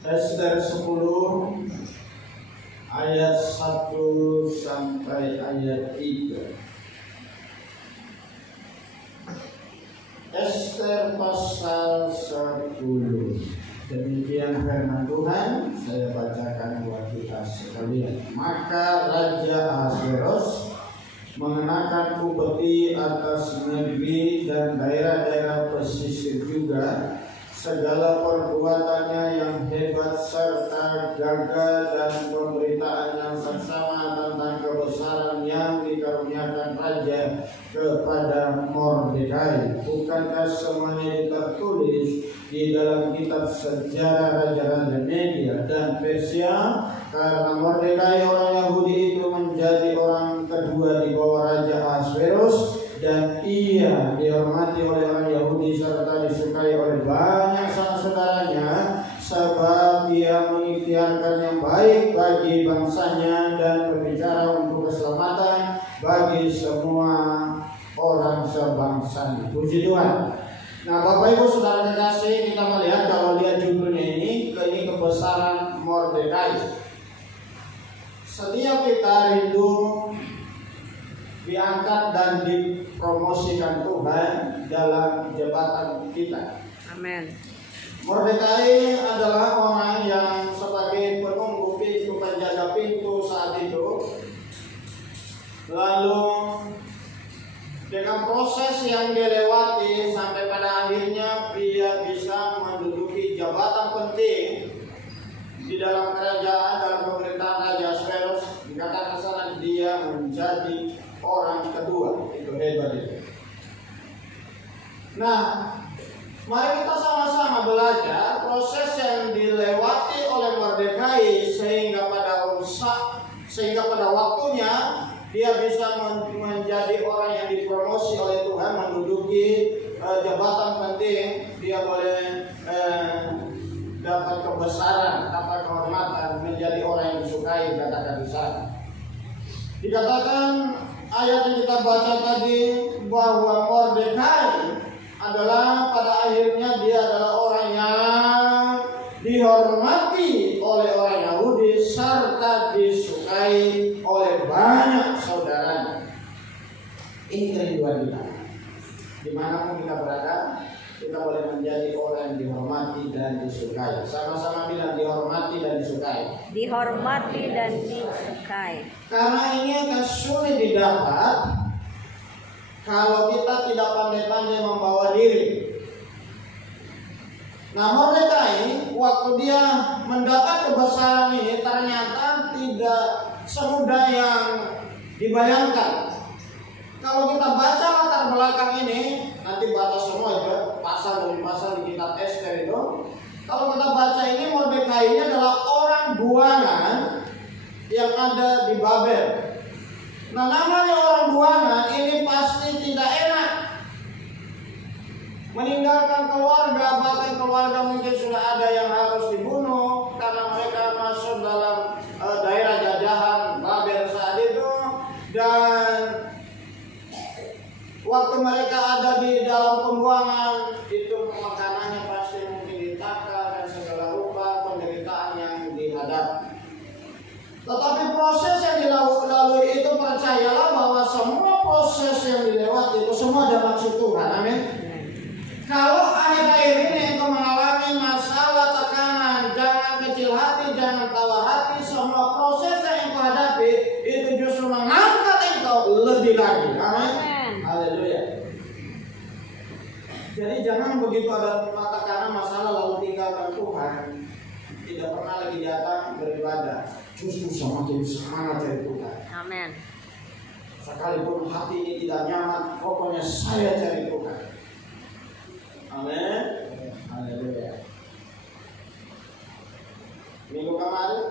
Ester 10 ayat 1 sampai ayat 3. Ester pasal 10. Demikian firman Tuhan, saya bacakan buat kita sekalian. Maka Raja Ahasveros mengenakan upeti atas negeri dan daerah-daerah pesisir juga segala perbuatannya yang hebat serta gagah dan pemberitaan yang seksama tentang kebesaran yang dikaruniakan raja kepada Mordekai. Bukankah semuanya tertulis di dalam kitab sejarah raja-raja Media dan Persia? Karena Mordekai orang Yahudi itu menjadi orang kedua di bawah Raja Ahasveros, dan ia dihormati oleh orang Yahudi serta disukai oleh banyak saudara-saudaranya, sebab ia mengikhtiarkan yang baik bagi bangsanya dan berbicara untuk keselamatan bagi semua orang sebangsanya. Puji Tuhan. Nah, Bapak Ibu Saudara kekasih, kita melihat kalau lihat judulnya ini kebesaran Mordekai. Setiap kita rindu diangkat dan dipromosikan Tuhan dalam jabatan kita. Amin. Mordekai adalah orang yang sebagai penunggu pintu, penjaga pintu saat itu. Lalu dengan proses yang dilewati sampai pada akhirnya dia bisa menduduki jabatan penting di dalam kerajaan, dalam pemerintahan Raja Ahasveros. Dikatakan sana dia menjadi orang kedua. Itu hebat itu. Nah, mari kita sama-sama belajar proses yang dilewati oleh Mordekai sehingga pada waktunya dia bisa menjadi orang yang dipromosi oleh Tuhan, menduduki jabatan penting. Dia boleh dapat kebesaran, dapat kehormatan, menjadi orang yang disukai, katakan di sana. Dikatakan ayat yang kita baca tadi bahwa Mordekai adalah pada akhirnya dia adalah orang yang dihormati oleh orang Yahudi serta disukai oleh banyak saudaranya. Ini kerinduan kita. Dimanapun kita berada, kita boleh menjadi orang yang dihormati dan disukai. Sama-sama bilang dihormati dan disukai. Dihormati dan disukai. Karena ini akan sulit didapat kalau kita tidak pandai-pandai membawa diri. Nah, Mordekai waktu dia mendapat kebesaran ini ternyata tidak semudah yang dibayangkan. Kalau kita baca latar belakang ini, nanti baca semua itu pasal demi pasal di kitab Ester itu. Kalau kita baca ini, Mordekai ini adalah orang buangan yang ada di Babel. Nah, namanya orang buangan ini pasti tidak enak. Meninggalkan keluarga, bahkan keluarga mungkin sudah ada yang harus dibunuh karena mereka masuk dalam daerah jajahan Babel saat itu. Dan waktu mereka ada di dalam pembuangan, itu makanannya pasti mungkin ditaka dan segala rupa penderitaan yang dihadapi. Tetapi proses yang dilalui itu, percayalah bahwa semua proses yang dilewati itu semua ada maksud Tuhan. Amin. Kalau akhir-akhir ini engkau mengalami masalah, tekanan, jangan kecil hati, jangan tawar hati. Semua proses yang engkau hadapi itu justru mengangkat engkau lebih lagi. Amin. Haleluya. Jadi jangan begitu ada tekanan masalah lalu tinggalkan Tuhan, tidak pernah lagi datang beribadah. Justru semakin semangat dari Tuhan. Amin. Sekalipun hati ini tidak nyaman, pokoknya saya cari Tuhan. Amin. Haleluya. Minggu kemarin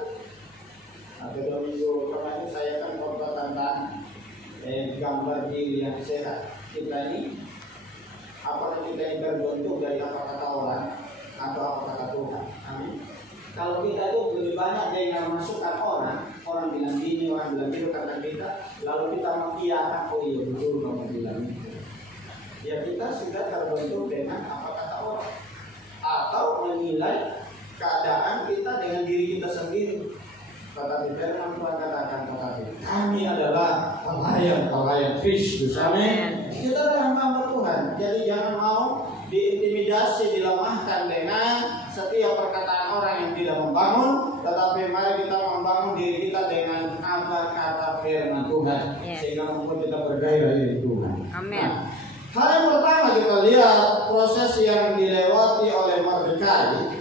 atau 2 minggu kemarin saya kan khotbah tentang gambar diri yang sehat. Kita ini, apakah kita ini terbentuk dari apa kata orang atau apa kata Tuhan? Amin. Kalau kita itu lebih banyak dari yang masukkan orang bilang gini, orang bilang gitu kata kita, lalu kita mengiyakan, oh iya betul kamu bilang itu. Ya kita sudah terbentuk dengan apa kata orang, atau menilai keadaan kita Kristus. Amin. Kita adalah hamba Tuhan. Jadi jangan mau diintimidasi, dilemahkan dengan setiap perkataan orang yang tidak membangun, tetapi mari kita membangun diri kita dengan apa kata firman Tuhan, sehingga membuat kita bergairah di Tuhan. Amin. Nah, hal yang pertama kita lihat proses yang dilewati oleh Mordekai.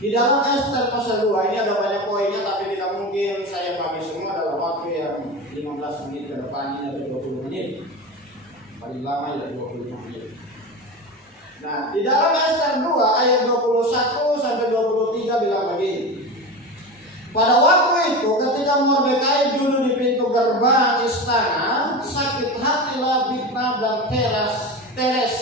Di dalam Ester pasal 2 ini ada banyak poinnya, tapi tidak mungkin saya bagi semua dalam waktu yang 15 menit ke depan ini atau 20 menit. Paling lama ya 25 menit. Nah, di dalam Ester 2 ayat 21 sampai 23 bilang begini. Pada waktu itu ketika Mordekai duduk di pintu gerbang istana, sakit hatilah Bigna dan Teres,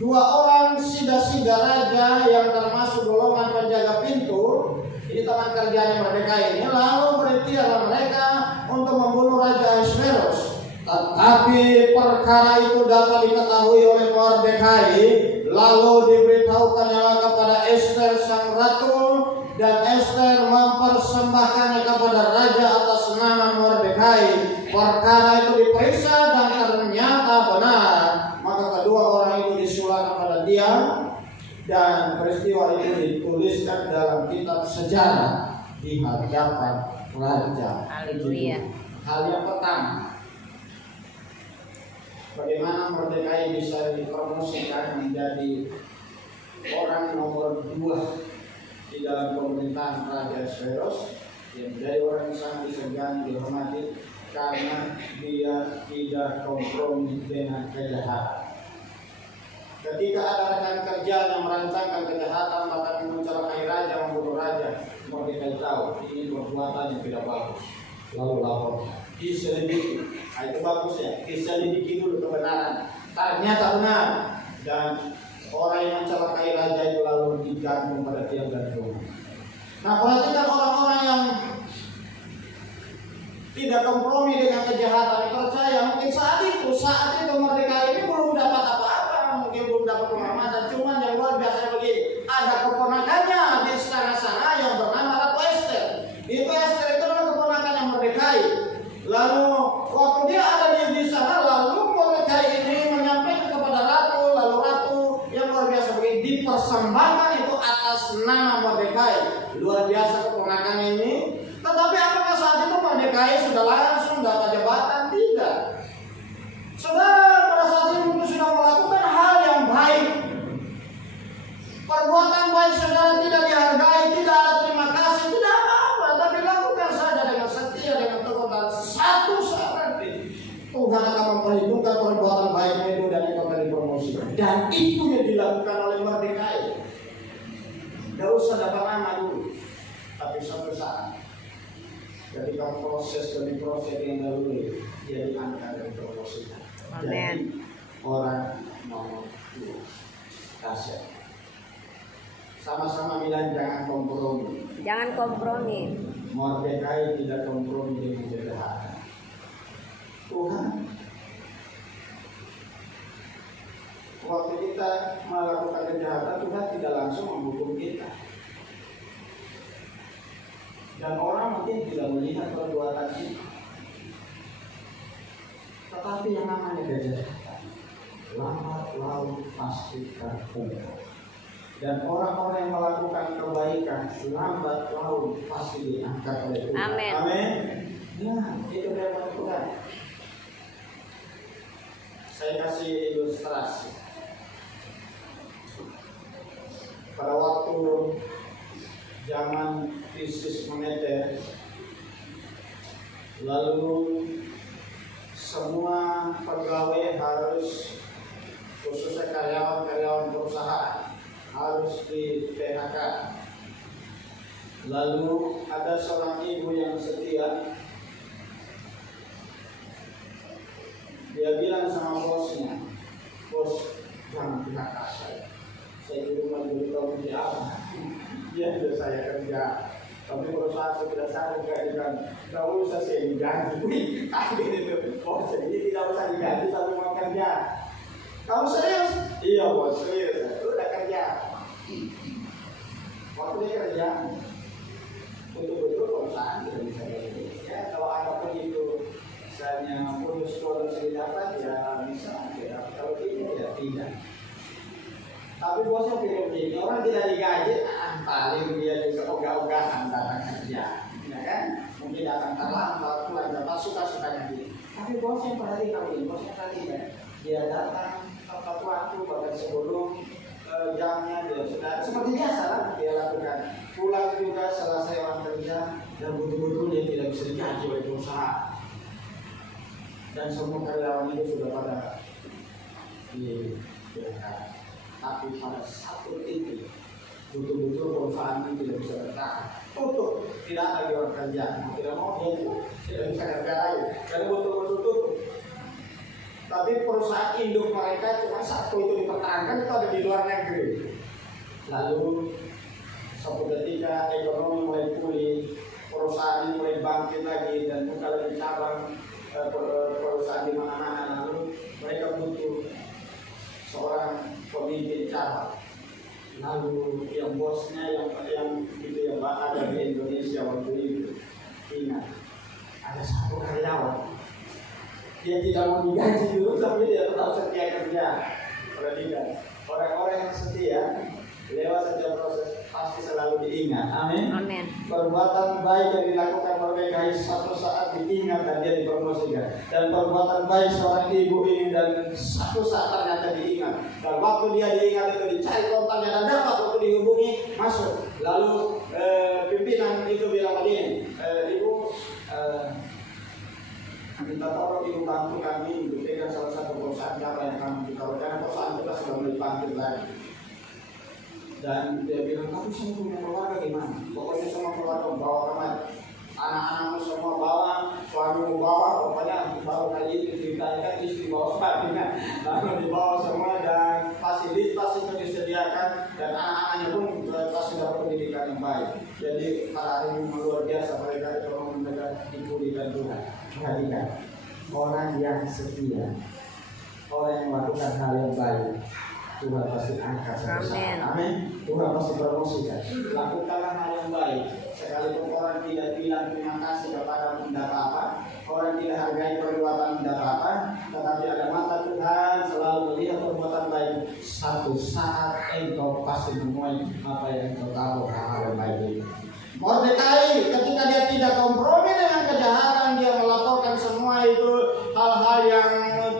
dua orang sida-sida raja yang termasuk golongan penjaga pintu. Ini teman kerjanya Mordekai ini. Lalu berikhtiarlah mereka untuk membunuh Raja Ahasveros. Tetapi perkara itu dapat diketahui oleh Mordekai, lalu diberitahukannya kepada Ester sang ratu, dan Ester mempersembahkannya kepada raja atas nama Mordekai. Perkara itu diperiksa dan ternyata benar, maka kedua orang itu disulat kepada dia, dan peristiwa itu dituliskan dalam kitab sejarah di hadapan raja. Haleluya. Hal yang pertama, bagaimana Mordekai bisa dipromosikan menjadi orang nomor 2 di dalam pemerintahan Raja Ahasveros, yang menjadi orang yang sangat disegani, dihormati karena dia tidak kompromi dengan kejahatan. Ketika ada rekan kerja yang merancangkan kejahatan, bahkan mencelakai raja, membunuh raja, Mordekai tahu ini perbuatan yang tidak bagus, lalu lapor, diselidiki. Nah, itu bagus ya, diselidiki dulu kebenaran. Ternyata benar, dan orang yang mencelakai raja itu lalu digantung pada tiang gantungan. Nah, perhatikan orang-orang yang tidak kompromi dengan kejahatan. Percaya mungkin saat itu Mordekai ini belum dapat apa-apa, mungkin belum dapat penghormatan. Cuman yang luar biasa begini, ada keponakannya di istana sana yang bernama Ratu Ester. Ester itu adalah keponakannya Mordekai. Lalu waktu dia ada di sana, lalu Mordekai ini menyampaikan kepada ratu, lalu ratu yang luar biasa begini dipersembahkan itu atas nama Mordekai. Luar biasa keponakannya ini. Tetapi apakah saat itu Mordekai sudah langsung dapat jabatan? Tidak. Saudara pada saat itu mungkin sudah melakukan hal yang baik. Perbuatan baik saudara tidak dihargai, tidak ada terima kasih, tidak apa-apa. Tapi lakukan saja dengan setia, dengan tekun, dan satu saat Tuhan akan memperhitungkan perbuatan baiknya itu dan itu akan dipromosikan. Dan itu yang dilakukan oleh Mordekai. Tidak usah dapat nama dulu, tapi suatu saat ketika proses yang dahulu dia diangkat dan dipromosikan. Jadi orang nomor 2. Kasih. Sama-sama bilang jangan kompromi. Jangan kompromi. Mordekai tidak kompromi dengan kejahatan. Tuhan, waktu kita melakukan kejahatan, Tuhan tidak langsung menghukum kita. Dan orang mungkin tidak melihat perbuatan kita. Tetapi yang namanya kejahatan, lambat laun pasti terhukum. Dan orang-orang yang melakukan kebaikan, lambat laun pasti diangkat oleh Tuhan. Amin. Amin. Nah, itu firman Tuhan. Saya kasih ilustrasi. Pada waktu zaman krisis moneter, lalu semua pegawai harus, khususnya karyawan-karyawan perusahaan, harus di PHK. Lalu ada seorang ibu yang setia, dia bilang sama bosnya, bos jangan PHK saya di rumah dulu tahu kerja apa. Dia sudah saya kerja, tapi perusahaan sudah saya kerjakan, tidak usah saya diganti. Akhir itu, bos ini tidak usah diganti tapi mau kerja. Kamu serius? Iya bos, serius. Lu udah kerja. Waktu dia kerja, betul-betul perusahaan tidak bisa kerja. Ya kalau ada begitu, misalnya putus Tapi bosnya pilih begini, orang tidak digaji, paling dia juga ogah-ogahan datang kerja, ya kan? Mungkin datang terlambat, pulang dapat suka-sukanya dia. Tapi bosnya perhatikan ini, bosnya perhatikan, dia datang tepat waktu, bahkan sebelum jamnya dia sudah seperti biasa lah dia lakukan. Pulang juga selesai orang kerja dan betul-betul dia tidak bisa digaji oleh perusahaan. Dan semua karyawan itu sudah pada di tapi pada satu titik betul-betul perusahaan ini tidak bisa bertahan, tutup, tidak ada lagi orang kerja, mau tidak mau dia itu tidak bisa kerja lagi, jadi betul-betul tutup. Tapi perusahaan induk mereka cuma satu itu dipertahankan, itu ada di luar negeri. Lalu suatu ketika ekonomi mulai pulih, perusahaan ini mulai bangkit lagi dan buka lagi cabang perusahaan di mana-mana, lalu mereka butuh seorang pemimpin cabang. Lalu yang bosnya yang itu yang ada di Indonesia waktu itu, ingat ada satu karyawan, dia tidak mau digaji dulu tapi dia tetap setia kerja. Perhatikan, orang-orang yang setia lewat setiap proses pasti selalu diingat. Amin. Amin. Perbuatan baik yang dilakukan Mordekai satu saat diingat dan dia dipromosikan. Dan perbuatan baik seorang ibu ini dan satu saat ternyata diingat. Dan waktu dia diingat itu dicari kontaknya dan dapat waktu dihubungi masuk. Lalu pimpinan itu bilang begini, ibu minta tolong ibu bantu kami untuk pegang salah satu perusahaan apa yang kami tahu karena perusahaan kita sudah mulai bangkit lagi. Dan dia bilang, kamu semua punya keluarga gimana? Pokoknya semua keluarga bawa kemari, anak-anakmu semua bawa, suamimu bawa, pokoknya baru kali ini ceritanya kan istri bawa suaminya, lalu dibawa semua dan fasilitas itu disediakan dan anak-anaknya pun pasti dapat pendidikan yang baik. Jadi pada hari ini luar biasa mereka ekonomi mereka dipulihkan Tuhan. Perhatikan, orang yang setia, orang yang melakukan hal yang baik, Tuhan pasti angkat sebesar. Amin. Tuhan pasti promosikan. Lakukanlah hal yang baik. Sekalipun orang tidak bilang terima kasih kepada tidak apa-apa, orang tidak hargai perbuatan tidak apa-apa, tetapi ada mata Tuhan selalu melihat perbuatan baik. Satu saat engkau pasti menemuai apa yang engkau tahu hal yang baik itu. Mordekai ketika dia tidak kompromi dengan kejahatan, dia melaporkan semua itu hal-hal yang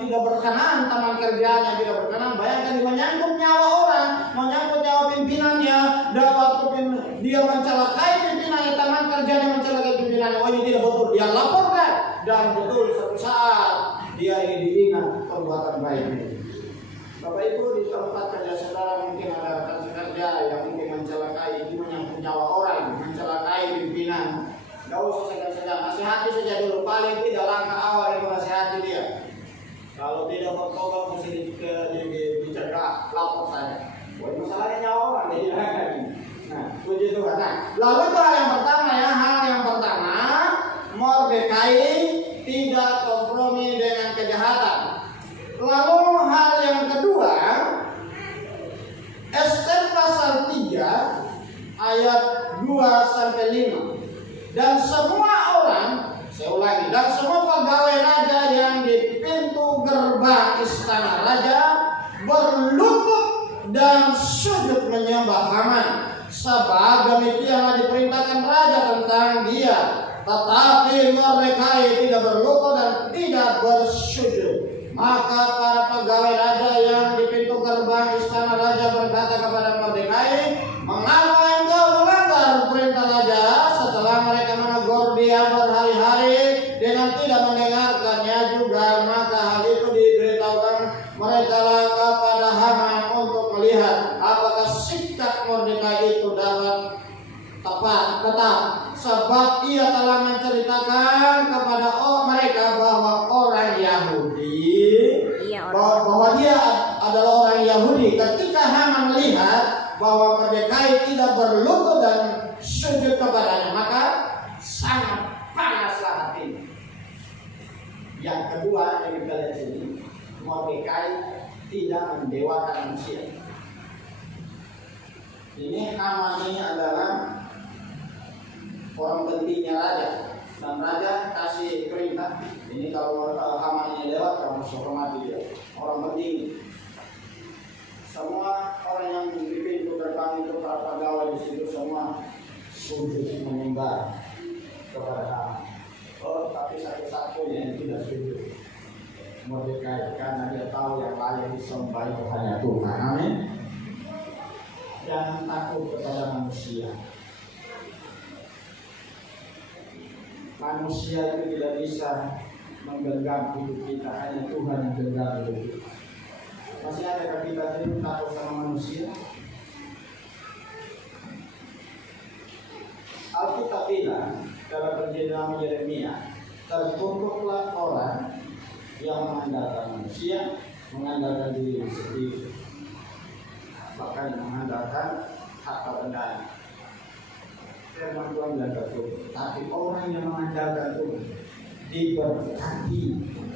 tidak berkenan, teman kerjanya tidak berkenan. Bayangkan dia menyangkut nyawa orang, menyangkut nyawa pimpinannya, dan waktu dia mencelakai pimpinannya, teman kerjanya mencelakai pimpinannya. Oh, ini tidak betul, dia laporkan dan betul suatu saat dia ini diingat perbuatan baiknya. Bapak Ibu, di tempat kerja saudara mungkin ada rekan kerja yang mungkin mencelakai, itu menyangkut nyawa orang, mencelakai pimpinan. Gak usah segan-segan, nasihati saja dulu, paling tidak langkah awal yang menasihati dia. Kalau tidak bertobat mesti dicegah, lapor saja. Buat masalahnya nyawa orang, dia bilang lagi. Nah, puji Tuhan. Nah, lalu itu hal yang pertama ya, hal yang pertama, Mordekai tidak kompromi dengan kejahatan. Lalu hal yang kedua, Ester pasal 3 ayat 2-5. Dan semua orang, saya ulangi, dan semua pegawai raja yang di pintu gerbang istana raja berlutut dan sujud menyembah Haman, sebab demikianlah diperintahkan raja tentang dia. Tetapi Mordekai tidak berlutut dan tidak bersujud. Maka para pegawai raja yang di pintu gerbang istana raja berkata kepada Mordekai, mengapa engkau melanggar perintah raja? Setelah mereka menegur dia berhari-hari dengan tidak mendengarkannya juga, maka hal itu diberitahukan mereka kepada Haman untuk melihat apakah sikap Mordekai itu dapat tetap, sebab ia telah menceritakan kepada mereka bahwa orang Yahudi, bahwa dia adalah orang Yahudi. Ketika Haman melihat bahwa Mordekai tidak berlutut dan sujud kepadanya, maka sangat panaslah hatinya. Yang kedua yang kita lihat sini, Mordekai tidak mendewakan manusia. Ini Haman ini adalah orang pentingnya raja, dan raja kasih perintah, ini kalau Haman ini lewat kamu harus hormati dia, orang penting. Semua orang para pegawai di situ semua sujud menyembah kepada Haman. Oh, tapi satu-satunya yang tidak sujud Mordekai, karena dia tahu yang layak disembah itu hanya Tuhan. Amin. Jangan takut kepada manusia. Manusia itu tidak bisa menggenggam hidup kita, hanya Tuhan yang genggam hidup kita. Masih adakah kita ini takut sama manusia? Alkitab bilang dalam perjanjian Yeremia, terkutuklah orang yang mengandalkan manusia, mengandalkan diri sendiri, bahkan mengandalkan harta benda. Firman Tuhan bilang betul. Tapi orang yang mengandalkan Tuhan diberkati,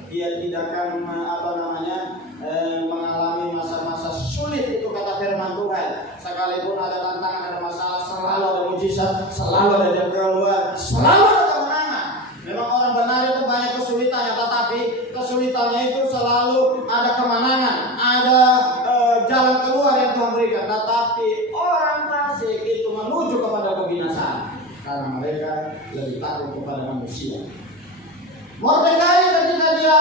dia tidak akan mengalami masa-masa sulit. Itu kata firman Tuhan. Sekalipun ada tantangan, ada masalah, selalu ada mujizat, selalu ada jalan keluar, selalu ada kemenangan. Memang orang benar itu banyak kesulitannya, tetapi kesulitannya itu selalu ada kemenangan, ada jalan keluar yang Tuhan berikan. Tetapi orang fasik itu menuju kepada kebinasaan karena mereka lebih takut kepada manusia. Mordekai ketika dia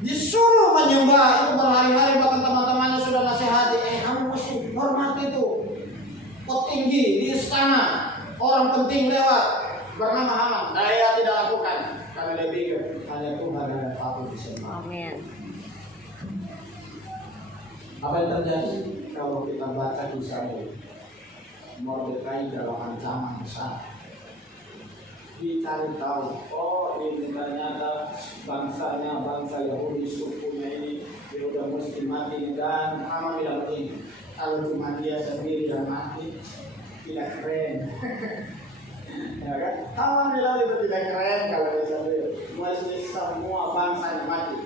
disuruh menyembah itu berhari-hari, bahkan teman-temannya sudah nasihati, kamu mesti hormati itu petinggi di istana, orang penting lewat bernama Haman. Saya tidak lakukan karena dia pikir hanya Tuhan yang patut disembah. Amin. Apa yang terjadi kalau kita baca kisah Mordekai dalam ancaman besar? Dicari tahu, oh ini ternyata bangsanya, bangsa Yahudi, sukunya ini dia udah mesti mati. Dan Haman bilang begini, kalau cuma dia sendiri yang mati tidak keren. Ya kan? Haman bilang itu tidak keren kalau dia sendiri, mesti semua bangsa yang mati.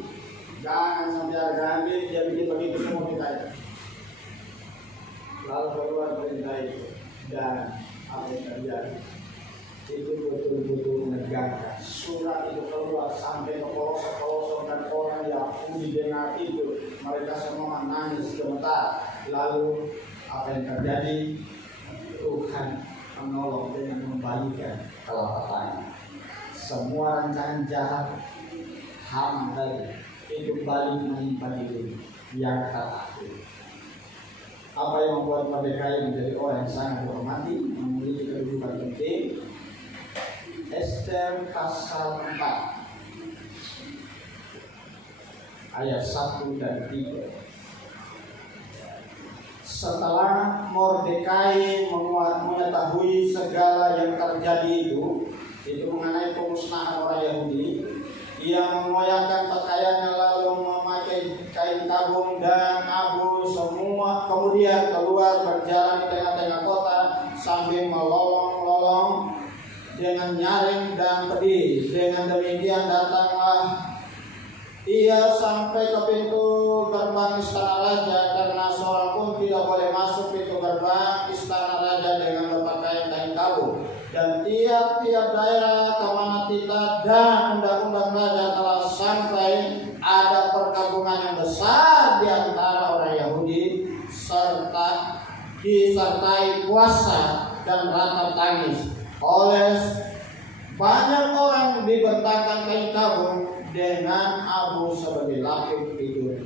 Jangan sampai harga ambil, dia bikin begitu semua kita. Lalu keluar perintah itu, dan apa yang terjadi? Itu betul-betul menegangkan. Surat itu keluar sampai ke pelosok-pelosok, dan orang Yahudi dengar itu, mereka semua menangis sebentar. Lalu apa yang terjadi? Tuhan menolong dengan membalikan telapak tangan. Semua rancangan jahat Haman tadi itu balik menimpa diri yang terakhir. Apa yang membuat Mordekai menjadi orang yang sangat dihormati, memiliki kedudukan penting? Ester pasal 4 ayat 1 dan 3. Setelah Mordekai mengetahui segala yang terjadi itu mengenai pemusnahan orang Yahudi, dia mengoyakkan pakaiannya lalu memakai kain tabung dan abu semua, kemudian keluar berjalan di tengah-tengah kota sambil melolong-lolong dengan nyaring dan pedih. Dengan demikian datanglah ia sampai ke pintu gerbang istana raja, karena seorang pun tidak boleh masuk pintu gerbang istana raja dengan berpakaian kain tabung. Dan tiap-tiap daerah kemana titah dan undang-undang raja telah sampai, ada perkabungan yang besar di antara orang Yahudi, serta disertai puasa dan ratap tangis. Oleh banyak orang dibentangkan kain tabung dengan abu sebagai lapis tidur.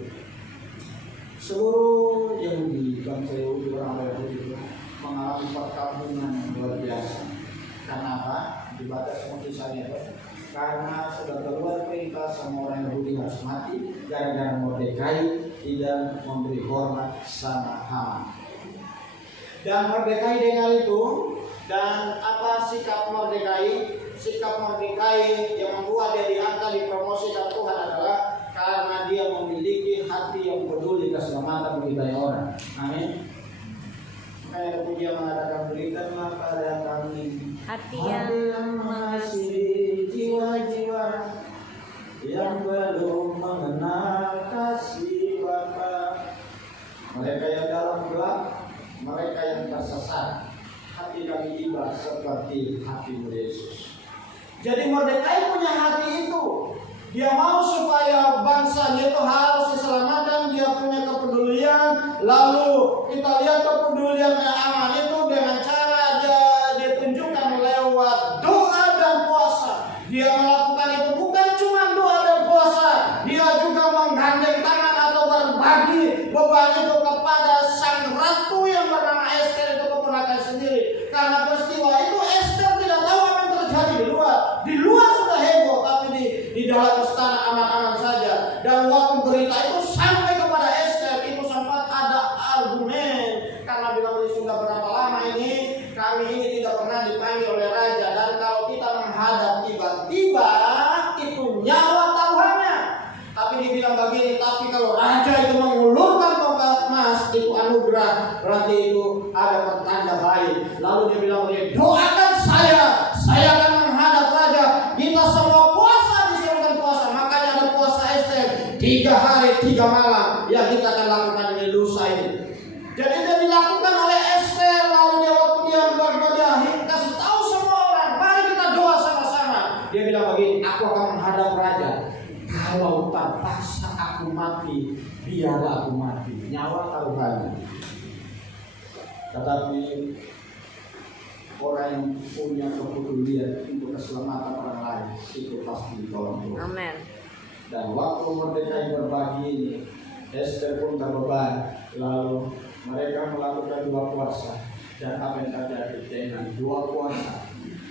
Seluruh Yahudi, bangsa Yahudi, orang Yahudi mengalami perkabungan yang luar biasa. Kenapa? Dibaca semua kisahnya itu. Karena sudah keluar perintah semua orang Yahudi harus mati, gara-gara Mordekai tidak memberi hormat sama Haman. Dan Mordekai dengar itu. Dan apa sikap Mordekai? Sikap Mordekai yang membuat dia diangkat, dipromosikan Tuhan adalah karena dia memiliki hati yang peduli keselamatan bagi banyak orang. Amin. Makanya pujian mengatakan, berikanlah pada kami Hati yang mengasihi jiwa-jiwa yang belum mengenal kasih Bapa. Mereka yang dalam gelap, mereka yang tersesat, hati kami tiba seperti hati Yesus. Jadi Mordekai punya hati itu. Dia mau supaya bangsanya itu harus diselamatkan. Dia punya kepedulian Lalu kita lihat kepeduliannya Aman itu dengan cara dia tunjukkan lewat doa dan puasa. Dia melakukan itu bukan cuma doa dan puasa, dia juga menggandeng tangan atau berbagi beban itu kepada sang ratu yang bernama Esther, itu keponakan sendiri. Karena peristiwa itu Esther tidak tahu apa yang terjadi di luar. Di luar sudah heboh, tapi di dalam istana aman-aman saja. Dan waktu berita itu sampai kepada Esther, itu sempat ada argumen. Karena bilang ini sudah berapa lama ini kami ini tidak pernah dipanggil oleh raja, dan kalau kita menghadap tiba-tiba itu nyawa taruhannya. Tapi dibilang begini, tapi kalau raja itu mengulurkan tongkat emas itu anugerah, berarti itu ada pertanda baik. Lalu dia bilang begini, doakan saya akan menghadap raja. Kita semua puasa, disuruhkan puasa. Makanya ada puasa Esther 3 hari 3 malam yang kita akan lakukan di lusa ini. Jadi dia dilakukan oleh Esther. Lalu dia waktu dia berdoa kasih tahu semua orang, mari kita doa sama-sama. Dia bilang begini, aku akan menghadap raja. Kalau terpaksa aku mati, biarlah aku mati. Nyawa taruhannya. Tetapi orang yang punya kepedulian untuk keselamatan orang lain itu pasti ditolong Tuhan. Amin. Dan waktu Mordekai berbagi ini, Esther pun berbeban. Lalu mereka melakukan 2 puasa. Dan apa yang terjadi dengan 2 puasa?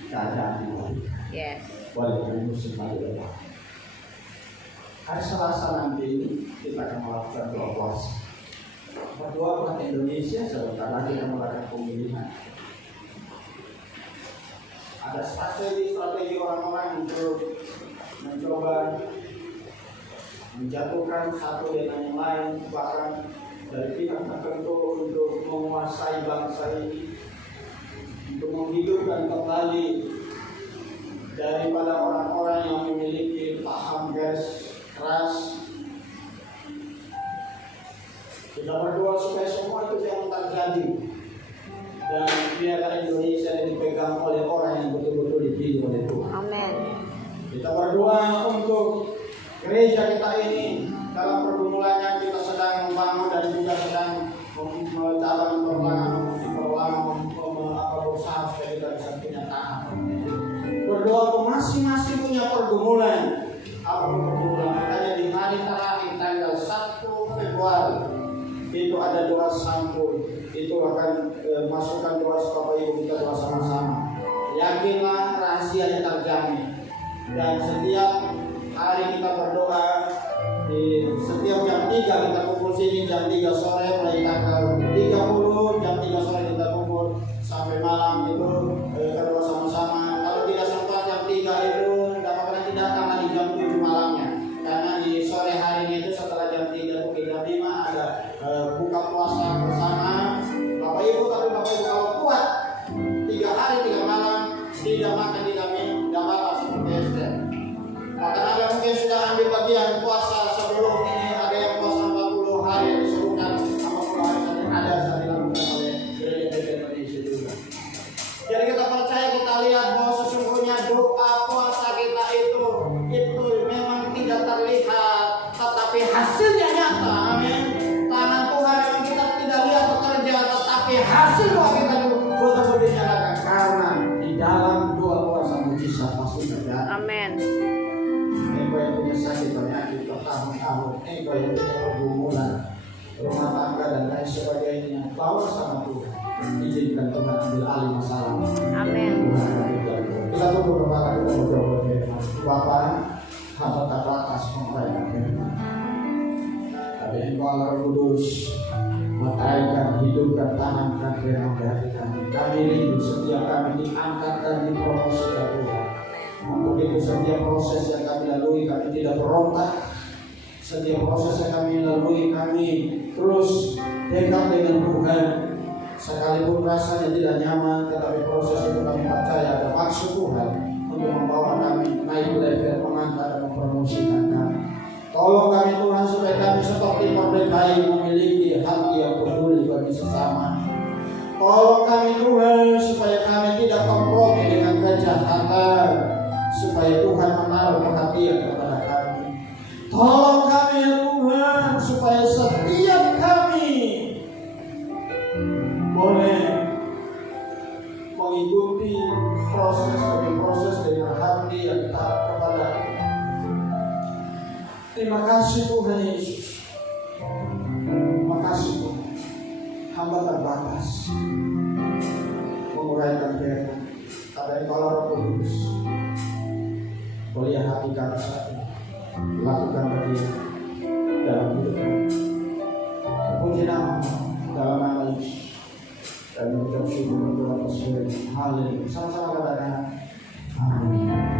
Keadaan dibalik. Yes. Walaupun musim lagi lelah. Hari Selasa nanti ini kita akan melakukan 2 puasa. Berdoa buat Indonesia, sebentar lagi akan melakukan pemilihan. Ada strategi orang-orang untuk mencoba menjatuhkan satu dengan yang lain, bahkan dari pihak tertentu untuk menguasai bangsa ini, untuk menghidupkan kembali daripada orang-orang yang memiliki paham garis keras. Kita berdoa supaya semua itu jangan terjadi, dan biarlah Indonesia yang dipegang oleh orang yang betul-betul dipilih oleh Tuhan. Amin. Kita berdoa untuk gereja kita ini. Dalam pergumulannya kita sedang membangun dan juga sedang berusaha supaya kita bisa punya tanah. Berdoa untuk masing-masing punya pergumulan. Apapun pergumulan, makanya di hari terakhir tanggal 1 Februari itu ada doa sampul. Itu akan masukkan doa Bapak Ibu, kita doa sama-sama. Yakinlah rahasianya terjamin. Dan setiap hari kita berdoa, di setiap jam 3 kita kumpul sini, jam 3 sore mulai tanggal 30 jam 3 sore kita kumpul sampai malam itu kita doa sama-sama. Kalau tidak sempat jam 3 itu tidak apa-apa, nanti datang lagi jam 7 malamnya. Karena di sore harinya itu setelah jam 3 ke jam 5 ada buka puasa bersama Bapak Ibu. Tapi Bapak Ibu kalau kuat 3 hari 3 malam tidak makan, tidak minum, tidak apa-apa seperti Esther. Bahkan ada mungkin sudah ambil bagian puasa sebelum ini, ada yang puasa 40 hari yang disebutkan 40 hari saja ada saat dilakukan oleh gereja Indonesia juga. Jadi kita percaya, kita lihat bahwa sesungguhnya doa puasa kita itu memang tidak terlihat, tetapi hasilnya nyata. Amin. Tangan Tuhan yang kita tidak lihat bekerja, tetapi hasil doa kita itu betul-betul dinyatakan. Karena di dalam doa puasa mujizat pasti terjadi. Amin. Engkau yang punya sakit penyakit bertahun-tahun, engkau yang punya pergumulan rumah tangga dan lain sebagainya, bawa sama Tuhan. Izinkan Tuhan ambil alih masalah. Amin. Kita tunggu beberapa kita berdoa firman. Bapa, hamba terbatas menguraikan firman. Tapi Engkau Allah Kudus, mataikan, hidupkan, tanamkan firman di hati kami. Kami rindu setiap kami diangkat dan dipromosikan Tuhan. Untuk itu setiap proses yang kami lalui, kami tidak berontak. Setiap proses yang kami lalui, kami terus dekat dengan Tuhan. Sekalipun rasanya tidak nyaman, tetapi proses itu kami percaya ada maksud Tuhan untuk membawa kami naik level, mengangkat dan mempromosikan kami. Tolong kami Tuhan supaya kami seperti Mordekai memiliki hati yang peduli bagi sesama. Tolong kami Tuhan supaya kami tidak kompromi dengan kejahatan, supaya Tuhan menaruh perhatian kepada kami. Tolong kami ya Tuhan supaya setiap kami Terima kasih Tuhan Yesus. Terima kasih Tuhan. Hamba terbatas menguraikan firman. Tapi kalau Roh Kudus kuliah hati kami saat ini, lakukan bagi dalam hidup kami. Puji nama dalam nama Yesus dan mengucap syukur untuk atas firman. Haleluya. Sama-sama katakan amin.